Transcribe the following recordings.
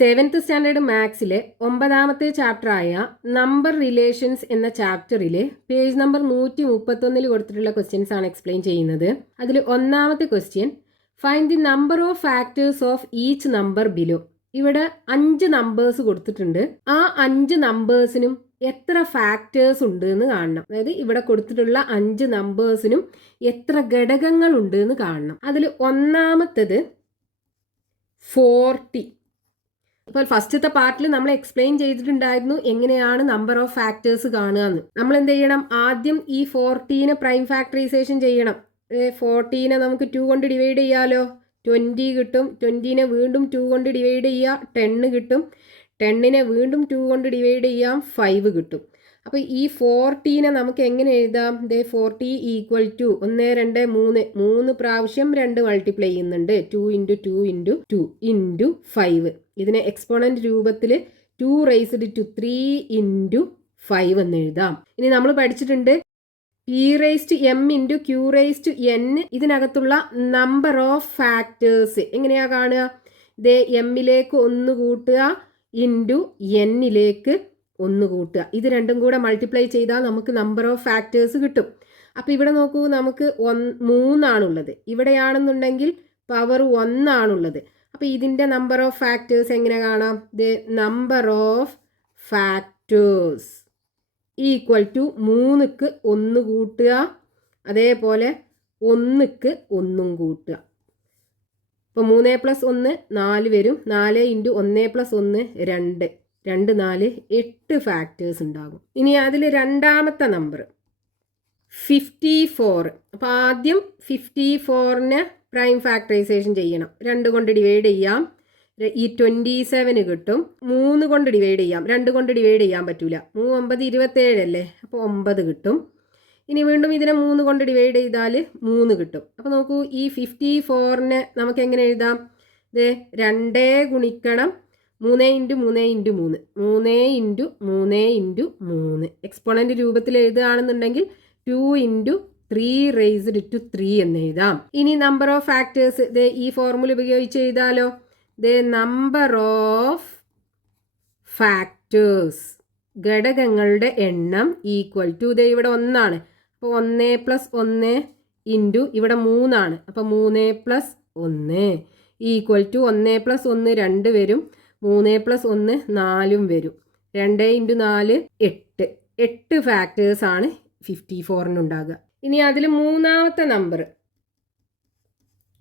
7th standard മാത്സിലെ 9ാമത്തെ ചാപ്റ്ററായ number relations എന്ന ചാപ്റ്ററിലെ page number 131 കൊടുത്തിട്ടുള്ള questions ആണ് എക്സ്പ്ലെയിൻ ചെയ്യുന്നത്. അതിൽ ഒന്നാമത്തെ question, find the number of factors of each number below. ഇവിടെ 5 നമ്പേഴ്സ് കൊടുത്തിട്ടുണ്ട്. ആ 5 നമ്പേഴ്സിനും എത്ര ഫാക്ടേഴ്സ് ഉണ്ട് എന്ന് കാണണം. അതായത് ഇവിടെ കൊടുത്തിട്ടുള്ള 5 നമ്പേഴ്സിനും എത്ര ഘടകങ്ങൾ ഉണ്ട് എന്ന് കാണണം. അതിൽ ഒന്നാമത്തേത് 40. അപ്പോൾ ഫസ്റ്റത്തെ പാർട്ടിൽ നമ്മൾ എക്സ്പ്ലെയിൻ ചെയ്തിട്ടുണ്ടായിരുന്നു എങ്ങനെയാണ് നമ്പർ ഓഫ് ഫാക്ടേഴ്സ് കാണുക എന്ന്. നമ്മൾ എന്ത് ചെയ്യണം, ആദ്യം ഈ 40നെ പ്രൈം ഫാക്ടറൈസേഷൻ ചെയ്യണം. 40നെ നമുക്ക് 2 കൊണ്ട് ഡിവൈഡ് ചെയ്യാലോ, 20 കിട്ടും. 20നെ വീണ്ടും 2 കൊണ്ട് ഡിവൈഡ് ചെയ്യുക, 10 കിട്ടും. 10നെ വീണ്ടും 2 കൊണ്ട് ഡിവൈഡ് ചെയ്യാം, 5 കിട്ടും. അപ്പോൾ ഈ 40നെ നമുക്ക് എങ്ങനെ എഴുതാം? 40 ഈക്വൽ ടു 1 2 3 3 പ്രാവശ്യം 2 മൾട്ടിപ്ലൈ ചെയ്യുന്നുണ്ട്. 2 ഇൻറ്റു 2 ഇൻറ്റു 2 ഇൻറ്റു 5. ഇതിനെ എക്സ്പോണന്റ് രൂപത്തിൽ 2 റൈസ്ഡ് ടു 3 ഇൻറ്റു 5 എന്ന് എഴുതാം. ഇനി നമ്മൾ പഠിച്ചിട്ടുണ്ട് P raised M into Q raised N. ഇതിനകത്തുള്ള നമ്പർ ഓഫ് ഫാക്ടേഴ്സ് എങ്ങനെയാ കാണുക? എമ്മിലേക്ക് 1 കൂട്ടുക ഇൻറ്റു എന്നിലേക്ക് 1 കൂട്ടുക. ഇത് രണ്ടും കൂടെ മൾട്ടിപ്ലൈ ചെയ്താൽ നമുക്ക് നമ്പർ ഓഫ് ഫാക്ടേഴ്സ് കിട്ടും. അപ്പോൾ ഇവിടെ നോക്കൂ, നമുക്ക് 3 ആണുള്ളത്. ഇവിടെയാണെന്നുണ്ടെങ്കിൽ പവർ 1 ആണുള്ളത്. അപ്പോൾ ഇതിൻ്റെ നമ്പർ ഓഫ് ഫാക്ടേഴ്സ് എങ്ങനെ കാണാം? Number of factors equal to 3ക്ക് 1 കൂട്ടുക, അതേപോലെ 1ക്ക് 1 കൂട്ടുക. അപ്പോൾ 3 + 1 4 വരും. 4 ഇൻറ്റു 1 + 1 2. 2 4 8 ഫാക്ടേഴ്സ് ഉണ്ടാകും. ഇനി അതിൽ രണ്ടാമത്തെ നമ്പർ 54. അപ്പോൾ ആദ്യം 54നെ പ്രൈം ഫാക്ടറൈസേഷൻ ചെയ്യണം. 2 കൊണ്ട് ഡിവൈഡ് ചെയ്യാം, ഈ 27 കിട്ടും. 3 കൊണ്ട് ഡിവൈഡ് ചെയ്യാം, 2 കൊണ്ട് ഡിവൈഡ് ചെയ്യാൻ പറ്റൂല. 3 9 27 അല്ലേ, അപ്പോൾ 9 കിട്ടും. ഇനി വീണ്ടും ഇതിനെ 3 കൊണ്ട് ഡിവൈഡ് ചെയ്താൽ 3 കിട്ടും. അപ്പോൾ നോക്കൂ, ഈ 54നെ നമുക്ക് എങ്ങനെ എഴുതാം? 2 ഗുണിക്കണം 3 into 3 into 3 3 into 3 into 3. Exponent രൂപത്തിൽ എഴുതുകയാണെന്നുണ്ടെങ്കിൽ 2 ഇൻറ്റു 3 റൈസ്ഡ് ടു 3 എന്ന് എഴുതാം. ഇനി നമ്പർ ഓഫ് ഫാക്ടേഴ്സ് ഈ ഫോർമുല ഉപയോഗിച്ച് എഴുതാലോ. നമ്പർ ഓഫ് ഫാക്ടേഴ്സ്, ഘടകങ്ങളുടെ എണ്ണം ഈക്വൽ ടു ഇവിടെ 1 ആണ്. അപ്പോൾ 1 + 1 ഇൻറ്റു ഇവിടെ 3 ആണ്. അപ്പോൾ 3 + 1 ഈക്വൽ ടു 1 + 1 2 വരും. 3 + 1 4 വരും. 2 ഇൻറ്റു 4 8. 8 ഫാക്ടേഴ്സ് ആണ് 54-നുണ്ടാകുക. ഇനി അതിൽ മൂന്നാമത്തെ നമ്പർ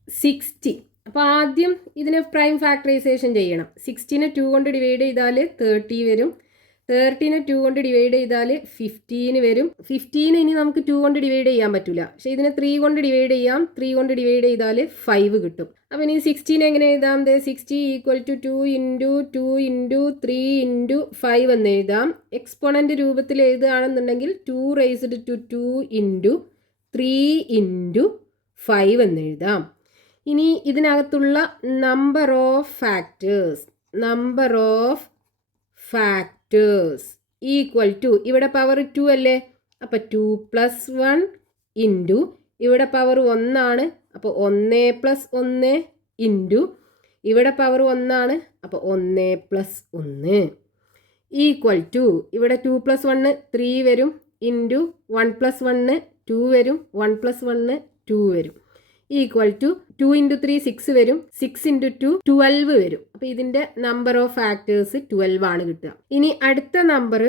60. അപ്പോൾ ആദ്യം ഇതിനെ പ്രൈം ഫാക്ടറൈസേഷൻ ചെയ്യണം. 60നെ 2 കൊണ്ട് ഡിവൈഡ് ചെയ്താൽ 30 വരും. 30നെ 2 കൊണ്ട് ഡിവൈഡ് ചെയ്താൽ 15 വരും. 15 ഇനി നമുക്ക് 2 കൊണ്ട് ഡിവൈഡ് ചെയ്യാൻ പറ്റില്ല, പക്ഷേ ഇതിനെ 3 കൊണ്ട് ഡിവൈഡ് ചെയ്യാം. 3 കൊണ്ട് ഡിവൈഡ് ചെയ്താൽ 5 കിട്ടും. അപ്പോൾ ഇനി 16 എങ്ങനെ എഴുതാം? 60 equal to 2 into 2 into 3 into 5 എന്ന് എഴുതാം. എക്സ്പോണന്റ് രൂപത്തിൽ എഴുതുകയാണെന്നുണ്ടെങ്കിൽ 2 റൈസ്ഡ് ടു 2 ഇൻറ്റു 3 ഇൻറ്റു 5 എന്ന് എഴുതാം. ഇനി ഇതിനകത്തുള്ള number of factors, number of factors equal to, ഇവിടെ പവർ 2 അല്ലേ, അപ്പോൾ 2 + 1 ഇൻറ്റു ഇവിടെ പവർ 1 ആണ്. അപ്പോൾ 1 + 1 ഇൻറ്റു ഇവിടെ പവർ 1 ആണ്. അപ്പോൾ 1 + 1 ഈക്വൽ ടു ഇവിടെ 2 + 1 3 വരും. ഇൻറ്റു 1 + 1 2 വരും. 1 + 1 2 വരും. ഈക്വൽ ടു 2 ഇൻറ്റു 3 6 വരും. 6 ഇൻറ്റു 2 12 വരും. അപ്പോൾ ഇതിൻ്റെ നമ്പർ ഓഫ് ഫാക്ടേഴ്സ് 12 ആണ് കിട്ടുക. ഇനി അടുത്ത നമ്പർ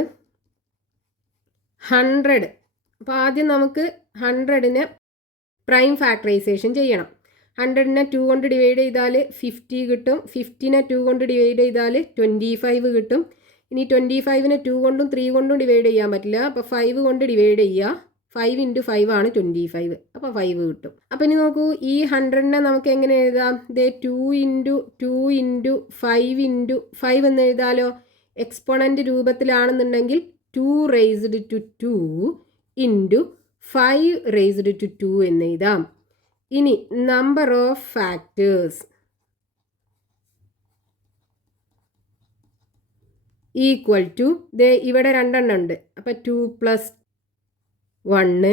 100. അപ്പോൾ ആദ്യം നമുക്ക് 100നെ പ്രൈം ഫാക്ടറൈസേഷൻ ചെയ്യണം. 100നെ 2 കൊണ്ട് ഡിവൈഡ് ചെയ്താൽ 50 കിട്ടും. 50നെ 2 കൊണ്ട് ഡിവൈഡ് ചെയ്താൽ 25 കിട്ടും. ഇനി 25നെ 2 കൊണ്ടും 3 കൊണ്ടും ഡിവൈഡ് ചെയ്യാൻ പറ്റില്ല, അപ്പോൾ 5 കൊണ്ട് ഡിവൈഡ് ചെയ്യുക. 5 ഇൻറ്റു 5 ആണ് 25. അപ്പോൾ 5 കിട്ടും. അപ്പോൾ ഇനി നോക്കൂ, ഈ 100നെ നമുക്ക് എങ്ങനെ എഴുതാം? 2 ഇൻറ്റു 2 ഇൻറ്റു 5 ഇൻറ്റു 5 എന്ന് എഴുതാലോ. എക്സ്പോണന്റ് രൂപത്തിലാണെന്നുണ്ടെങ്കിൽ 2 raised to 2 into 5 raised to 2 എന്ന് എഴുതാം. ഇനി number of factors equal to, ഇവിടെ 2 എണ്ണം ഉണ്ട്. അപ്പോൾ 2 + 1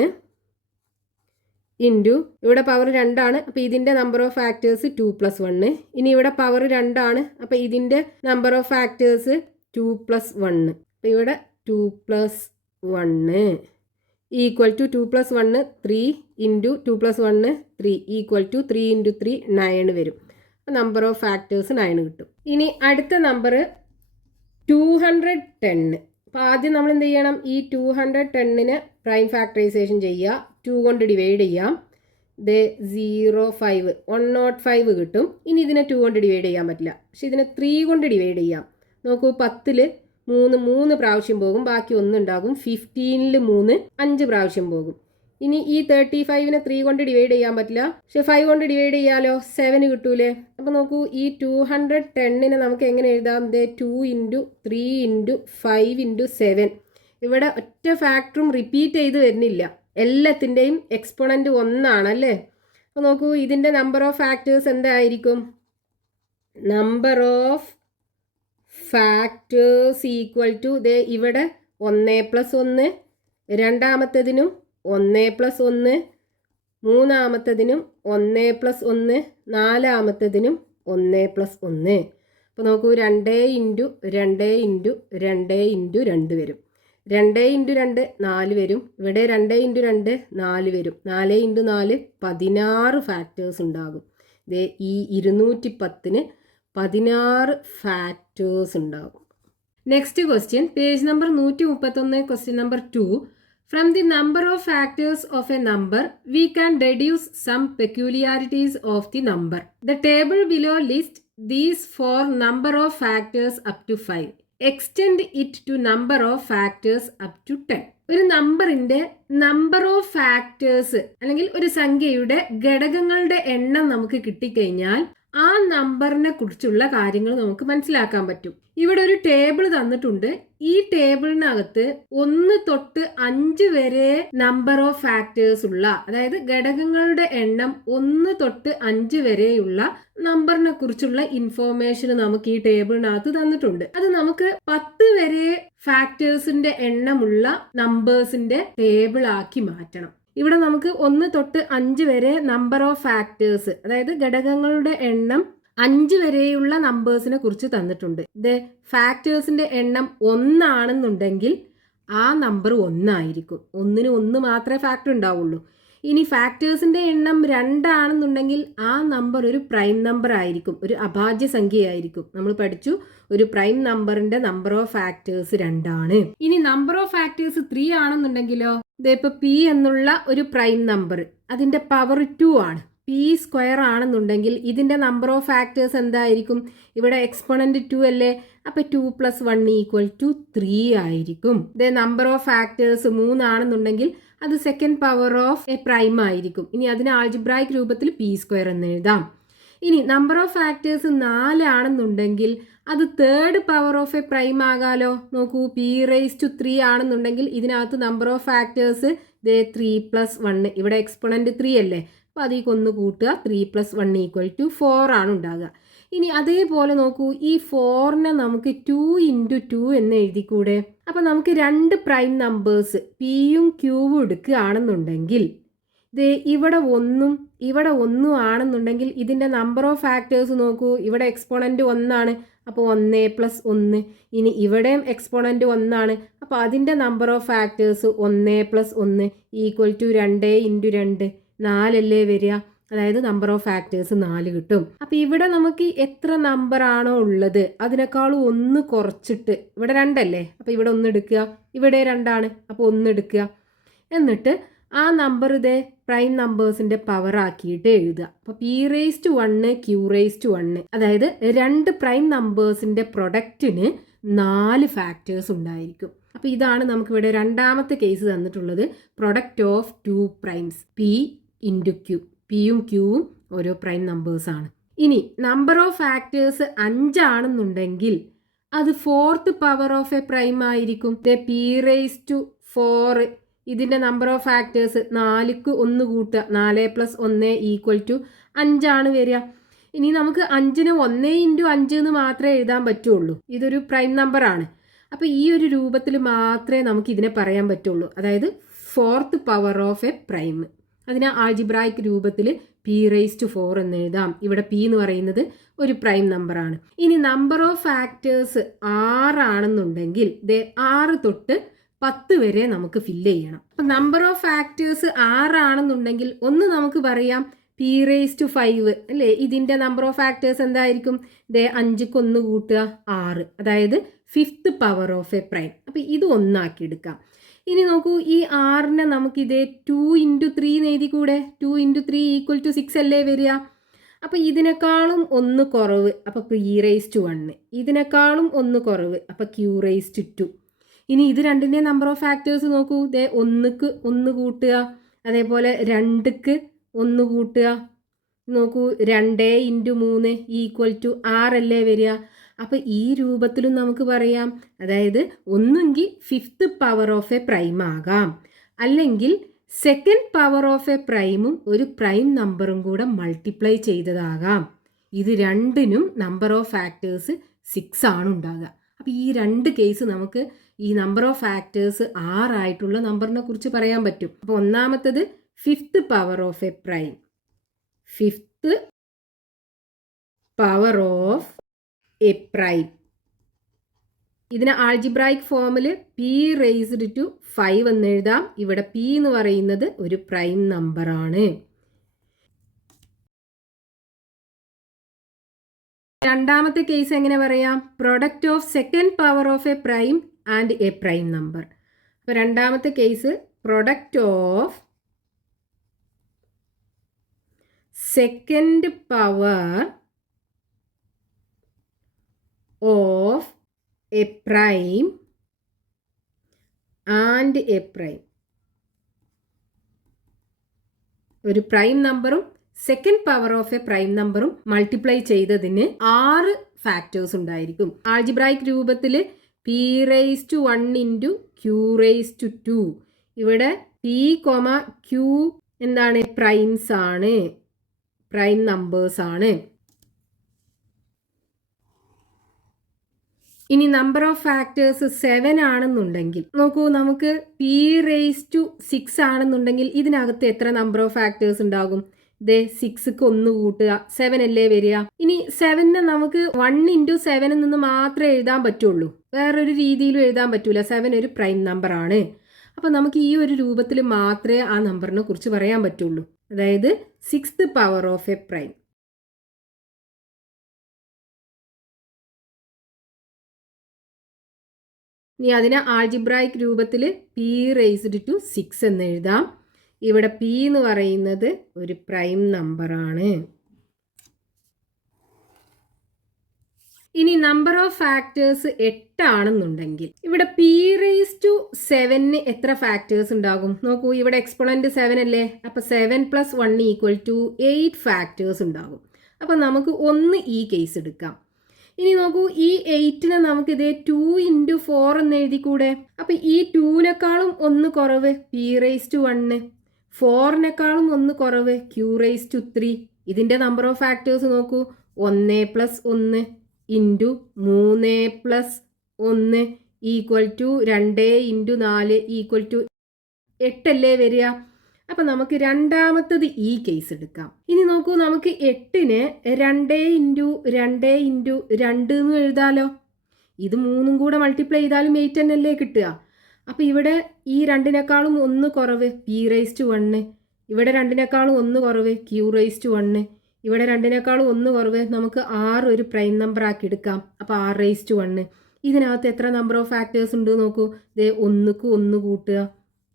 ഇൻറ്റു ഇവിടെ പവർ 2 ആണ്. അപ്പോൾ ഇതിൻ്റെ നമ്പർ ഓഫ് ഫാക്ടേഴ്സ് 2+1. ഇനി ഇവിടെ പവർ 2 ആണ്. അപ്പോൾ ഇതിൻ്റെ നമ്പർ ഓഫ് ഫാക്ടേഴ്സ് 2+1. അപ്പോൾ ഇവിടെ 2+1 equal to 2+1 3 into 2+1 3 equal to 3 into 3 9 വരും. നമ്പർ ഓഫ് ഫാക്ടേഴ്സ് 9 കിട്ടും. ഇനി അടുത്ത നമ്പർ 210. അപ്പോൾ ആദ്യം നമ്മൾ എന്ത് ചെയ്യണം? ഈ 210ന് പ്രൈം ഫാക്ടറൈസേഷൻ ചെയ്യുക. 2 കൊണ്ട് ഡിവൈഡ് ചെയ്യാം. ഇത് 0.5 105 കിട്ടും. ഇനി ഇതിനെ 2 കൊണ്ട് ഡിവൈഡ് ചെയ്യാൻ പറ്റില്ല, പക്ഷെ ഇതിനെ 3 കൊണ്ട് ഡിവൈഡ് ചെയ്യാം. നോക്കൂ, 10ൽ 3 പ്രാവശ്യം പോകും, ബാക്കി 1 ഉണ്ടാകും. 15ൽ 3 5 പ്രാവശ്യം പോകും. ഇനി ഈ 35നെ 3 കൊണ്ട് ഡിവൈഡ് ചെയ്യാൻ പറ്റില്ല, പക്ഷെ 5 കൊണ്ട് ഡിവൈഡ് ചെയ്യാലോ, 7 കിട്ടൂലേ. അപ്പോൾ നോക്കൂ, ഈ 210നെ നമുക്ക് എങ്ങനെ എഴുതാം? 2 ഇൻറ്റു 3 ഇൻറ്റു 5 ഇൻറ്റു 7. ഇവിടെ ഒറ്റ ഫാക്ടറും റിപ്പീറ്റ് ചെയ്ത് വരുന്നില്ല, എല്ലാത്തിൻ്റെയും എക്സ്പോണൻറ്റ് 1 ആണല്ലേ. അപ്പോൾ നോക്കൂ, ഇതിൻ്റെ നമ്പർ ഓഫ് ഫാക്ടേഴ്സ് എന്തായിരിക്കും? Number of factors equal to ഇവിടെ 1+1, രണ്ടാമത്തതിനും 1+1, മൂന്നാമത്തതിനും 1+1, നാലാമത്തതിനും 1+1. അപ്പോൾ നോക്കൂ, 2 ഇൻറ്റു 2 ഇൻറ്റു 2 ഇൻറ്റു 2 വരും. 2 ഇൻറ്റു 2 4 വരും. ഇവിടെ 2 ഇൻറ്റു 2 4 വരും. 4 ഇൻറ്റു 4 16 ഫാക്ടേഴ്സ് ഉണ്ടാകും. ഈ 210ന് 16 ഫാക്ടേഴ്സ് ഉണ്ടാകും. Next question, page number 131, question number 2. From the number of factors of a number, we can deduce some peculiarities of the number. The table below lists these for number of factors up to 5. Extend it to number of factors up to 10. ഒരു നമ്പറിന്റെ number of factors അല്ലെങ്കിൽ ഒരു സംഖ്യയുടെ ഘടകങ്ങളുടെ എണ്ണം നമുക്ക് കിട്ടിക്കഴിഞ്ഞാൽ ആ നമ്പറിനെ കുറിച്ചുള്ള കാര്യങ്ങൾ നമുക്ക് മനസ്സിലാക്കാൻ പറ്റും. ഇവിടെ ഒരു ടേബിൾ തന്നിട്ടുണ്ട്. ഈ ടേബിളിനകത്ത് 1 തൊട്ട് 5 വരെ നമ്പർ ഓഫ് ഫാക്ടേഴ്സ് ഉള്ള, അതായത് ഘടകങ്ങളുടെ എണ്ണം 1 തൊട്ട് 5 വരെയുള്ള നമ്പറിനെ കുറിച്ചുള്ള ഇൻഫോർമേഷൻ നമുക്ക് ഈ ടേബിളിനകത്ത് തന്നിട്ടുണ്ട്. അത് നമുക്ക് 10 വരെ ഫാക്ടേഴ്സിന്റെ എണ്ണമുള്ള നമ്പേഴ്സിന്റെ ടേബിൾ ആക്കി മാറ്റണം. ഇവിടെ നമുക്ക് 1 തൊട്ട് 5 വരെ നമ്പർ ഓഫ് ഫാക്ടേഴ്സ്, അതായത് ഘടകങ്ങളുടെ എണ്ണം 5 വരെയുള്ള നമ്പേഴ്സിനെ കുറിച്ച് തന്നിട്ടുണ്ട്. ഫാക്ടേഴ്സിന്റെ എണ്ണം 1 ആണെന്നുണ്ടെങ്കിൽ ആ നമ്പർ 1 ആയിരിക്കും. 1ന് 1 മാത്രമേ ഫാക്ടർ ഉണ്ടാവുള്ളൂ. ഇനി ഫാക്ടേഴ്സിന്റെ എണ്ണം 2 ആണെന്നുണ്ടെങ്കിൽ ആ നമ്പർ ഒരു പ്രൈം നമ്പർ ആയിരിക്കും, ഒരു അഭാജ്യ സംഖ്യയായിരിക്കും. നമ്മൾ പഠിച്ചു, ഒരു പ്രൈം നമ്പറിന്റെ നമ്പർ ഓഫ് ഫാക്ടേഴ്സ് 2 ആണ്. ഇനി നമ്പർ ഓഫ് ഫാക്ടേഴ്സ് 3 ആണെന്നുണ്ടെങ്കിലോ, ഇപ്പൊ പി എന്നുള്ള ഒരു പ്രൈം നമ്പർ, അതിന്റെ പവർ 2 ആണ്. p² ആണെന്നുണ്ടെങ്കിൽ ഇതിന്റെ നമ്പർ ഓഫ് ഫാക്ടേഴ്സ് എന്തായിരിക്കും? ഇവിടെ എക്സ്പോണന്റ് 2 അല്ലേ, അപ്പൊ 2+1 ഈക്വൽ ടു 3 ആയിരിക്കും. നമ്പർ ഓഫ് ഫാക്ടേഴ്സ് 3 ആണെന്നുണ്ടെങ്കിൽ അത് second power of a prime ആയിരിക്കും. ഇനി അതിന് ആൾജിബ്രായിക് രൂപത്തിൽ p² എന്ന് എഴുതാം. ഇനി നമ്പർ ഓഫ് ഫാക്ടേഴ്സ് 4 ആണെന്നുണ്ടെങ്കിൽ അത് third power of a prime ആകാലോ. നോക്കൂ, p⁻³ ആണെന്നുണ്ടെങ്കിൽ ഇതിനകത്ത് നമ്പർ ഓഫ് ഫാക്ടേഴ്സ് 3+1, ഇവിടെ എക്സ്പോണന്റ് 3 അല്ലേ, അപ്പോൾ അതിലേക്ക് 1 കൂട്ടുക, 3+1 ഈക്വൽ ടു 4 ആണ് ഉണ്ടാകുക. ഇനി അതേപോലെ നോക്കൂ, ഈ 4നെ നമുക്ക് 2 ഇൻറ്റു 2 എന്ന് എഴുതിക്കൂടെ? അപ്പം നമുക്ക് 2 പ്രൈം നമ്പേഴ്സ് പിയും ക്യൂവും എടുക്കുകയാണെന്നുണ്ടെങ്കിൽ ഇവിടെ 1ഉം ഇവിടെ 1ഉം ആണെന്നുണ്ടെങ്കിൽ ഇതിൻ്റെ നമ്പർ ഓഫ് ഫാക്ടേഴ്സ് നോക്കൂ, ഇവിടെ എക്സ്പോണന്റ് 1 ആണ്, അപ്പോൾ 1+1. ഇനി ഇവിടെയും എക്സ്പോണന്റ് 1 ആണ്, അപ്പോൾ അതിൻ്റെ number of factors 1+1 equal to 2 into 2 4 അല്ലേ വരിക. അതായത് നമ്പർ ഓഫ് ഫാക്ടേഴ്സ് 4 കിട്ടും. അപ്പോൾ ഇവിടെ നമുക്ക് എത്ര നമ്പർ ആണോ ഉള്ളത് അതിനേക്കാളും 1 കുറച്ചിട്ട്, ഇവിടെ 2 അല്ലേ, അപ്പോൾ ഇവിടെ 1 എടുക്കുക, ഇവിടെ 2 ആണ്, അപ്പോൾ 1 എടുക്കുക. എന്നിട്ട് ആ നമ്പർ പ്രൈം നമ്പേഴ്സിന്റെ പവർ ആക്കിയിട്ട് എഴുതുക. അപ്പോൾ p⁻1 q⁻1, അതായത് 2 പ്രൈം നമ്പേഴ്സിന്റെ പ്രൊഡക്റ്റിന് 4 ഫാക്ടേഴ്സ് ഉണ്ടായിരിക്കും. അപ്പോൾ ഇതാണ് നമുക്കിവിടെ രണ്ടാമത്തെ കേസ് തന്നിട്ടുള്ളത്. Product of 2 primes p into q. പിയും ക്യൂവും ഓരോ പ്രൈം നമ്പേഴ്സാണ്. ഇനി നമ്പർ ഓഫ് ഫാക്ടേഴ്സ് 5 ആണെന്നുണ്ടെങ്കിൽ അത് 4th power of a prime ആയിരിക്കും. p⁻4 ഇതിൻ്റെ നമ്പർ ഓഫ് ഫാക്ടേഴ്സ് 4ക്ക് 1 കൂട്ടുക, 4+1 ഈക്വൽ ടു 5 ആണ് വരിക. ഇനി നമുക്ക് 5നെ 1 ഇൻറ്റു 5 എന്ന് മാത്രമേ എഴുതാൻ പറ്റുള്ളൂ. ഇതൊരു പ്രൈം നമ്പർ ആണ്. അപ്പോൾ ഈ ഒരു രൂപത്തിൽ മാത്രമേ നമുക്ക് ഇതിനെ പറയാൻ പറ്റുള്ളൂ, അതായത് 4th power of a prime. അതിനെ ആൾജിബ്രായിക് രൂപത്തിൽ p⁴ എന്ന് എഴുതാം. ഇവിടെ p എന്ന് പറയുന്നത് ഒരു പ്രൈം നമ്പറാണ്. ഇനി നമ്പർ ഓഫ് ഫാക്ടേഴ്സ് 6 ആണെന്നുണ്ടെങ്കിൽ 6 തൊട്ട് 10 വരെ നമുക്ക് ഫില്ല് ചെയ്യണം. അപ്പം നമ്പർ ഓഫ് ഫാക്ടേഴ്സ് 6 ആണെന്നുണ്ടെങ്കിൽ ഒന്ന് നമുക്ക് പറയാം p⁵ അല്ലേ? ഇതിൻ്റെ നമ്പർ ഓഫ് ഫാക്ടേഴ്സ് എന്തായിരിക്കും? 5ക്ക് 1 കൂട്ടുക 6, അതായത് 5th power of a prime. അപ്പം ഇത് ഒന്നാക്കി എടുക്കാം. ഇനി നോക്കൂ, ഈ 6നെ നമുക്ക് ഇതേ 2 × 3 എന്ന് എഴുതി കൂടെ? 2 × 3 = 6 അല്ലേ വരിക? അപ്പം ഇതിനേക്കാളും 1 കുറവ്, അപ്പം p⁴1. ഇതിനേക്കാളും 1 കുറവ്, അപ്പം q⁴2. ഇനി ഇത് രണ്ടിൻ്റെ നമ്പർ ഓഫ് ഫാക്ടേഴ്സ് നോക്കൂ. 1ക്ക് 1 കൂട്ടുക, അതേപോലെ 2ക്ക് 1 കൂട്ടുക. നോക്കൂ, 2 × 3 = 6 അല്ലേ വരിക? അപ്പോൾ ഈ രൂപത്തിലും നമുക്ക് പറയാം, അതായത് ഒന്നുകിൽ 5th power of a prime ആകാം, അല്ലെങ്കിൽ 2nd പവർ ഓഫ് എ പ്രൈമും ഒരു പ്രൈം നമ്പറും കൂടെ മൾട്ടിപ്ലൈ ചെയ്തതാകാം. ഇത് രണ്ടിനും നമ്പർ ഓഫ് ഫാക്ടേഴ്സ് 6 ആണ് ഉണ്ടാകുക. അപ്പോൾ ഈ രണ്ട് കേസ് നമുക്ക് ഈ നമ്പർ ഓഫ് ഫാക്ടേഴ്സ് 6 ആയിട്ടുള്ള നമ്പറിനെ കുറിച്ച് പറയാൻ പറ്റും. അപ്പോൾ ഒന്നാമത്തത് 5th power of a prime, 5th power of a prime. ഇതിനെ ആൾജിബ്രായിക് ഫോമിൽ p⁵5 എന്ന് എഴുതാം. ഇവിടെ p എന്ന് പറയുന്നത് ഒരു പ്രൈം നമ്പറാണ്. രണ്ടാമത്തെ കേസ് എങ്ങനെ പറയാം? Product of 2nd power of a prime and a prime number. അപ്പോൾ രണ്ടാമത്തെ case product of 2nd power of a prime and a prime. ഒരു പ്രൈം നമ്പറും 2nd power of a prime നമ്പറും മൾട്ടിപ്ലൈ ചെയ്തതിന് 6 ഫാക്ടേഴ്സ് ഉണ്ടായിരിക്കും. Algebraic രൂപത്തിൽ p⁴1 × q⁴2. ഇവിടെ p, q എന്താണ്? പ്രൈംസ് ആണ്, പ്രൈം നമ്പേഴ്സ് ആണ്. ഇനി നമ്പർ ഓഫ് ഫാക്ടേഴ്സ് 7 ആണെന്നുണ്ടെങ്കിൽ നോക്കൂ, നമുക്ക് p⁵6 ആണെന്നുണ്ടെങ്കിൽ ഇതിനകത്ത് എത്ര നമ്പർ ഓഫ് ഫാക്ടേഴ്സ് ഉണ്ടാകും? 6ക്ക് 1 കൂട്ടുക, 7 അല്ലേ വരിക? ഇനി 7നെ നമുക്ക് 1 × 7 നിന്ന് മാത്രമേ എഴുതാൻ പറ്റുള്ളൂ, വേറൊരു രീതിയിലും എഴുതാൻ പറ്റൂല. 7 ഒരു പ്രൈം നമ്പർ ആണ്. അപ്പം നമുക്ക് ഈ ഒരു രൂപത്തിൽ മാത്രമേ ആ നമ്പറിനെ കുറിച്ച് പറയാൻ പറ്റുള്ളൂ, അതായത് 6th power of a prime. ഇനി അതിനെ ആൾജിബ്രായിക് രൂപത്തിൽ p⁵6 എന്ന് എഴുതാം. ഇവിടെ p എന്ന് പറയുന്നത് ഒരു പ്രൈം നമ്പറാണ്. ഇനി നമ്പർ ഓഫ് ഫാക്ടേഴ്സ് 8 ആണെന്നുണ്ടെങ്കിൽ ഇവിടെ p⁻7 എത്ര ഫാക്ടേഴ്സ് ഉണ്ടാകും? നോക്കൂ, ഇവിടെ എക്സ്പോണന്റ് 7 അല്ലേ? അപ്പോൾ 7 + 1 = 8 ഫാക്ടേഴ്സ് ഉണ്ടാകും. അപ്പോൾ നമുക്ക് ഒന്ന് ഈ കേസ് എടുക്കാം. ഇനി നോക്കൂ, ഈ 8നെ നമുക്ക് ഇതേ 2 × 4 എന്ന് എഴുതിക്കൂടെ? അപ്പോൾ ഈ 2നെക്കാളും 1 കുറവ് p⁻1, 4നെക്കാളും 1 കുറവ് q⁻3. ഇതിൻ്റെ നമ്പർ ഓഫ് ഫാക്ടേഴ്സ് നോക്കൂ, 1 + 1 × 3 + 1 = 2 × 4 = 8 അല്ലേ വരിക? അപ്പം നമുക്ക് രണ്ടാമത്തത് ഈ കേസ് എടുക്കാം. ഇനി നോക്കൂ, നമുക്ക് 8നെ 2 × 2 × 2 എന്ന് എഴുതാലോ. ഇത് 3ഉം കൂടെ മൾട്ടിപ്ലൈ ചെയ്താലും 8 തന്നെയല്ലേ കിട്ടുക? അപ്പോൾ ഇവിടെ ഈ 2നെക്കാളും 1 കുറവ് p⁻1, ഇവിടെ 2നെക്കാളും 1 കുറവ് q⁻1, ഇവിടെ 2നെക്കാളും 1 കുറവ്. നമുക്ക് 6 ഒരു പ്രൈം നമ്പർ ആക്കി എടുക്കാം. അപ്പോൾ 6⁻1. ഇതിനകത്ത് എത്ര നമ്പർ ഓഫ് ഫാക്ടേഴ്സ് ഉണ്ട് നോക്കൂ. 1ക്ക് 1 കൂട്ടുക,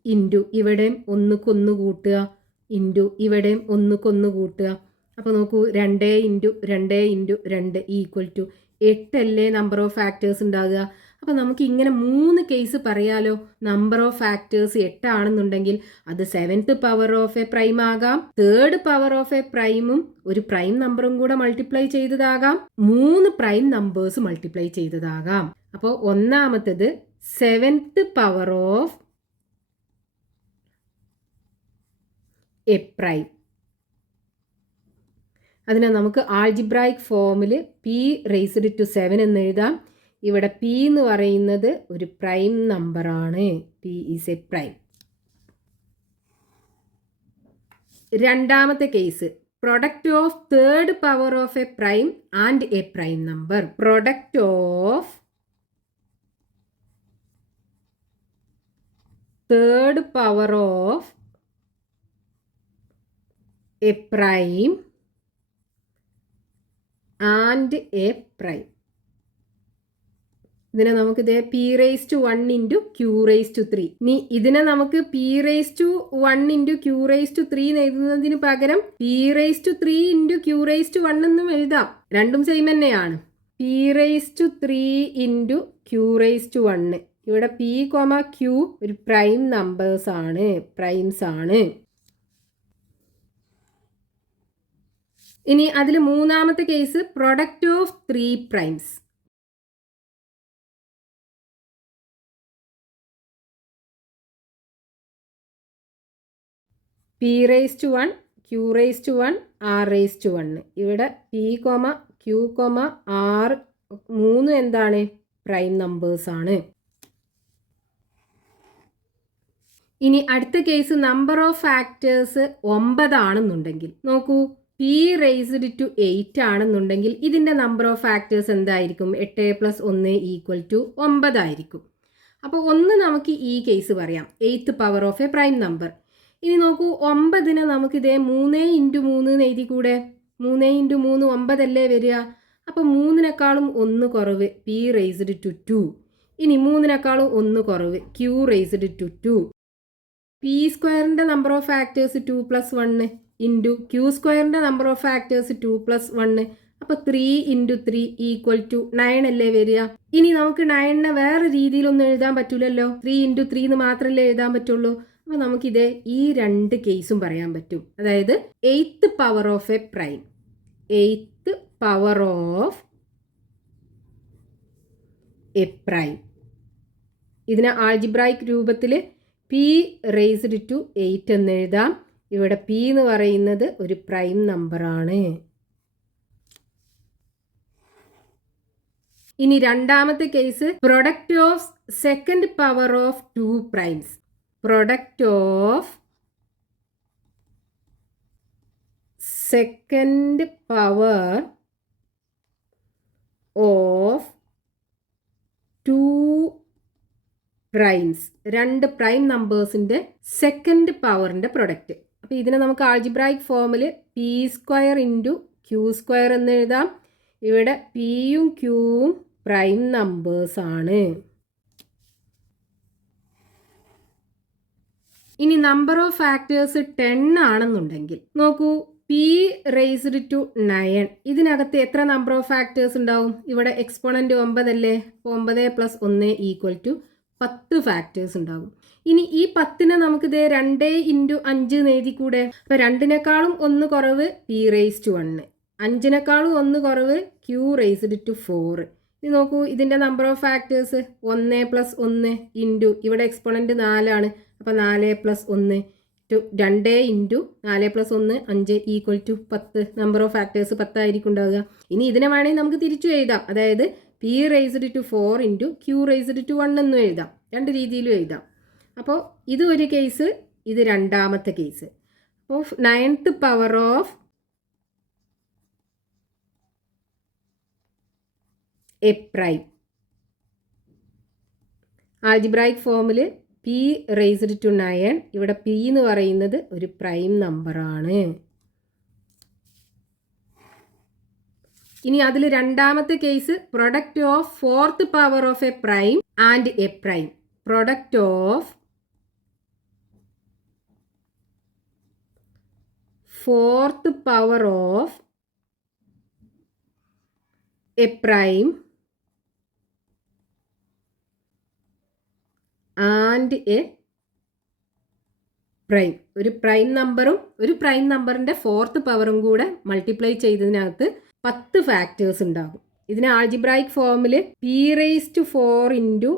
ഇൻറ്റു ഇവിടെയും 1ക്ക് 1 കൂട്ടുക, ഇൻറ്റു ഇവിടെയും 1ക്ക് 1 കൂട്ടുക. അപ്പോൾ നോക്കൂ, 2 × 2 × 2 = 8 അല്ലേ നമ്പർ ഓഫ് ഫാക്ടേഴ്സ് ഉണ്ടാകുക? അപ്പോൾ നമുക്ക് ഇങ്ങനെ 3 കേസ് പറയാലോ. നമ്പർ ഓഫ് ഫാക്ടേഴ്സ് 8 ആണെന്നുണ്ടെങ്കിൽ അത് 7th power of a prime ആകാം, 3rd പവർ ഓഫ് എ പ്രൈമും ഒരു പ്രൈം നമ്പറും കൂടെ മൾട്ടിപ്ലൈ ചെയ്തതാകാം, 3 പ്രൈം നമ്പേഴ്സ് മൾട്ടിപ്ലൈ ചെയ്തതാകാം. അപ്പോൾ ഒന്നാമത്തത് 7th power of a prime. അതിനെ നമുക്ക് ആൾജിബ്രായിക് ഫോമിൽ p⁻7 എന്ന് എഴുതാം. ഇവിടെ p എന്ന് പറയുന്നത് ഒരു പ്രൈം നമ്പറാണ്. p is a prime. രണ്ടാമത്തെ case, product of third power of a prime and a prime number. Product of third power of a prime and a prime. ഇതിനെ നമുക്ക് ഇതേ p⁻1 ഇൻറ്റു q⁻3. ഇനി ഇതിനെ നമുക്ക് p⁻1 ഇൻറ്റു q⁻3 എന്ന് എഴുതുന്നതിന് പകരം p⁻3 ഇൻറ്റു q⁻1 എന്നും എഴുതാം. രണ്ടും സെയിം തന്നെയാണ്. p⁻3 into q⁻1. ഇവിടെ p, q ഒരു പ്രൈം നമ്പേഴ്സ് ആണ്, പ്രൈംസ് ആണ്. ഇനി അതിൽ മൂന്നാമത്തെ case, product of 3 primes. p⁻1, q⁻1, r⁻1. ഇവിടെ p, q, r മൂന്നും എന്താണ്? പ്രൈം നമ്പേഴ്സ് ആണ്. ഇനി അടുത്ത കേസ്, നമ്പർ ഓഫ് ഫാക്ടേഴ്സ് 9 ആണെന്നുണ്ടെങ്കിൽ നോക്കൂ, p⁻8 ആണെന്നുണ്ടെങ്കിൽ ഇതിൻ്റെ നമ്പർ ഓഫ് ഫാക്ടേഴ്സ് എന്തായിരിക്കും? 8 + 1 = 9 ആയിരിക്കും. അപ്പോൾ ഒന്ന് നമുക്ക് ഈ കേസ് പറയാം, 8th power of a prime number. ഇനി നോക്കൂ, 9നെ നമുക്ക് ഇതേ 3 × 3 എന്ന് എഴുതി കൂടെ? 3 × 3 9 അല്ലേ വരിക? അപ്പോൾ 3നേക്കാളും 1 കുറവ് p⁻2. ഇനി 3നേക്കാളും 1 കുറവ് q⁻2. p² number of factors 2 + 1 into q² number of factors 2 + 1. അപ്പോൾ 3 × 3 = 9 അല്ലേ വരിക? ഇനി നമുക്ക് 9നെ വേറെ രീതിയിലൊന്നും എഴുതാൻ പറ്റില്ലല്ലോ, 3 × 3 എന്ന് മാത്രമല്ലേ എഴുതാൻ പറ്റുള്ളൂ. അപ്പോൾ നമുക്കിത് ഈ രണ്ട് കേസും പറയാൻ പറ്റും. അതായത് 8th power of a prime, 8th power of a prime. ഇതിനെ ആൾജിബ്രായിക് രൂപത്തിൽ p⁻8 എന്ന് എഴുതാം. ഇവിടെ p എന്ന് പറയുന്നത് ഒരു പ്രൈം നമ്പറാണ്. ഇനി രണ്ടാമത്തെ case, product of second power of 2 primes. Product of second power of 2 primes. 2 prime നമ്പേഴ്സിൻ്റെ സെക്കൻഡ് പവറിൻ്റെ പ്രൊഡക്റ്റ്. അപ്പോൾ ഇതിനെ നമുക്ക് ആൾജിബ്രായിക് ഫോമിൽ p² × q² എന്ന് എഴുതാം. ഇവിടെ pയും qയും പ്രൈം നമ്പേഴ്സ് ആണ്. ഇനി നമ്പർ ഓഫ് ഫാക്ടേഴ്സ് 10 ആണെന്നുണ്ടെങ്കിൽ നോക്കൂ, p⁻9. ഇതിനകത്ത് എത്ര നമ്പർ ഓഫ് ഫാക്ടേഴ്സ് ഉണ്ടാവും? ഇവിടെ എക്സ്പോണന്റ് 9 അല്ലേ? 9 + 1 = 10 ഫാക്ടേഴ്സ് ഉണ്ടാവും. ഇനി ഈ 10നെ നമുക്ക് ഇതേ 2 × 5 എന്ന് എഴുതി കൂടെ? അപ്പോൾ 2നേക്കാളും 1 കുറവ് p⁻1, 5നേക്കാളും 1 കുറവ് q⁻4. ഇനി നോക്കൂ, ഇതിൻ്റെ നമ്പർ ഓഫ് ഫാക്ടേഴ്സ് 1 + 1 ഇൻറ്റു ഇവിടെ എക്സ്പോണന്റ് 4 ആണ്. അപ്പോൾ 4 + 1 2 × 4 + 1 5 = 10. നമ്പർ ഓഫ് ഫാക്ടേഴ്സ് 10 ആയിരിക്കും ഉണ്ടാവുക. ഇനി ഇതിനെ വേണമെങ്കിൽ നമുക്ക് തിരിച്ചു എഴുതാം. അതായത് p⁻4 ഇൻറ്റു q⁻1 എന്നും എഴുതാം. രണ്ട് രീതിയിലും എഴുതാം. അപ്പോൾ ഇത് ഒരു കേസ്, ഇത് രണ്ടാമത്തെ കേസ്. അപ്പോൾ 9th power of a prime, algebraic ഫോമിൽ p⁻9. ഇവിടെ p എന്ന് പറയുന്നത് ഒരു പ്രൈം നമ്പറാണ്. ഇനി അതിൽ രണ്ടാമത്തെ case, product of 4th power of a prime and a prime. Product of 4th power of a prime and a prime. ഒരു പ്രൈം നമ്പറും ഒരു പ്രൈം നമ്പറിൻ്റെ 4th പവറും കൂടെ മൾട്ടിപ്ലൈ ചെയ്തതിനകത്ത് 10 ഫാക്ടേഴ്സ് ഉണ്ടാകും. ഇതിനെ ആൾജിബ്രായിക് ഫോമിൽ p⁻4 ഇൻറ്റു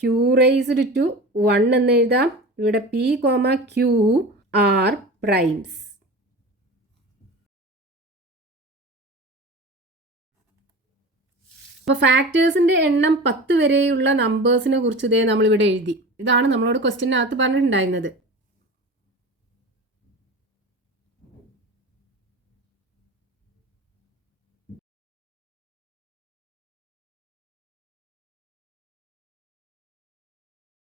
q⁻1 എന്ന് എഴുതാം. ഇവിടെ p, q ആർ പ്രൈംസ്. അപ്പോൾ ഫാക്ടേഴ്സിൻ്റെ എണ്ണം 10 വരെയുള്ള നമ്പേഴ്സിനെ കുറിച്ച് നമ്മളിവിടെ എഴുതി. ഇതാണ് നമ്മളോട് ക്വസ്റ്റ്യനകത്ത് പറഞ്ഞിട്ടുണ്ടായിരുന്നത്.